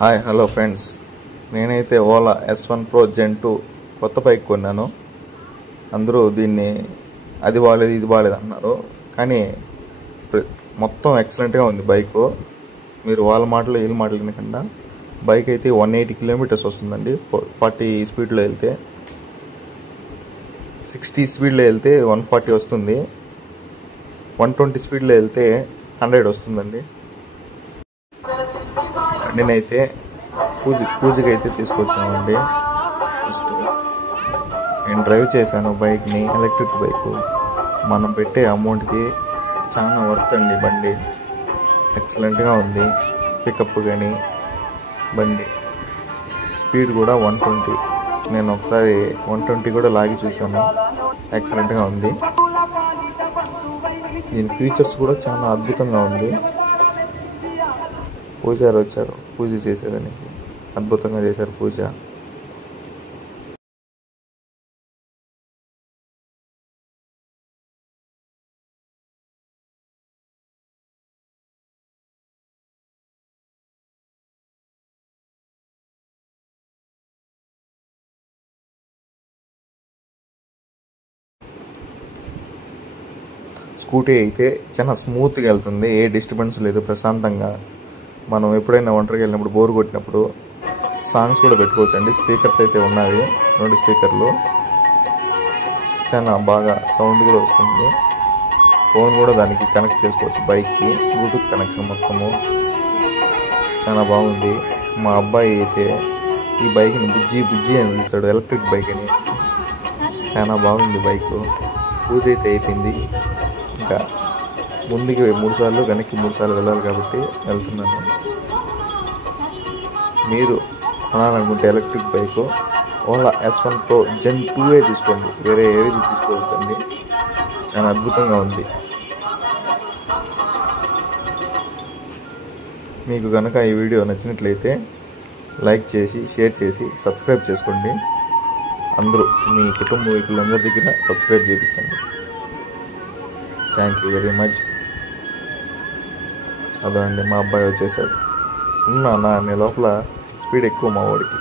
Hi hello friends, నేనైతే Ola S1 Pro Gen 2 కొత్త bike కొన్నాను. అందరూ దీన్ని అది బాగాలేదు ఇది బాగాలేదు అన్నారు, కానీ మొత్తం ఎక్సలెంట్గా ఉంది బైకు. మీరు వాళ్ళ మాటలు వీళ్ళ మాటలు వినకుండా బైక్ అయితే 180 కిలోమీటర్స్ వస్తుందండి. 40 స్పీడ్లో వెళ్తే, 60 స్పీడ్లో వెళ్తే 140 వస్తుంది, 120 స్పీడ్లో వెళ్తే 100 వస్తుందండి. నేనైతే పూజకి అయితే తీసుకొచ్చామండి. ఫస్ట్ నేను డ్రైవ్ చేశాను బైక్ని, ఎలక్ట్రిక్ బైకు. మనం పెట్టే అమౌంట్కి చాలా వర్త్ అండి. బండి ఎక్సలెంట్గా ఉంది, పికప్ కానీ బండి స్పీడ్ కూడా 120. నేను ఒకసారి 120 కూడా లాగి చూశాను, ఎక్సలెంట్గా ఉంది. దీని ఫీచర్స్ కూడా చాలా అద్భుతంగా ఉంది. పూజారి వచ్చారు పూజ చేసేదానికి, అద్భుతంగా చేశారు పూజ. స్కూటీ అయితే చాలా స్మూత్గా వెళ్తుంది, ఏ డిస్టర్బెన్స్ లేదు, ప్రశాంతంగా. మనం ఎప్పుడైనా ఒంటరికి వెళ్ళినప్పుడు బోర్ కొట్టినప్పుడు సాంగ్స్ కూడా పెట్టుకోవచ్చు అండి. స్పీకర్స్ అయితే ఉన్నవి, 2 స్పీకర్లు, చాలా బాగా సౌండ్ కూడా వస్తుంది. ఫోన్ కూడా దానికి కనెక్ట్ చేసుకోవచ్చు, బైక్కి బ్లూటూత్ కనెక్షన్ మొత్తము. చాలా బాగుంది. మా అబ్బాయి అయితే ఈ బైక్ని బుజ్జి బుజ్జి అని పిలుస్తాడు, ఎలక్ట్రిక్ బైక్ అని. చాలా బాగుంది బైక్. పూజ అయితే అయిపోయింది, ఇంకా ముందుకి 3 సార్లు వెనక్కి 3 సార్లు వెళ్ళాలి కాబట్టి వెళ్తున్నాను. మీరు కొనాలనుకుంటే electric bike Ola S1 Pro Gen 2 తీసుకోండి, వేరే ఏది తీసుకోవద్దండి. చాలా అద్భుతంగా ఉంది. మీకు కనుక ఈ వీడియో నచ్చినట్లయితే లైక్ చేసి, షేర్ చేసి, సబ్స్క్రైబ్ చేసుకోండి. అందరూ మీ కుటుంబీకులందరి దగ్గర సబ్స్క్రైబ్ చేయించండి. Thank you very much. అదే అండి, మా అబ్బాయి వచ్చేసాడు. ఉన్నా అనే లోపల స్పీడ్ ఎక్కువ మా వాడికి.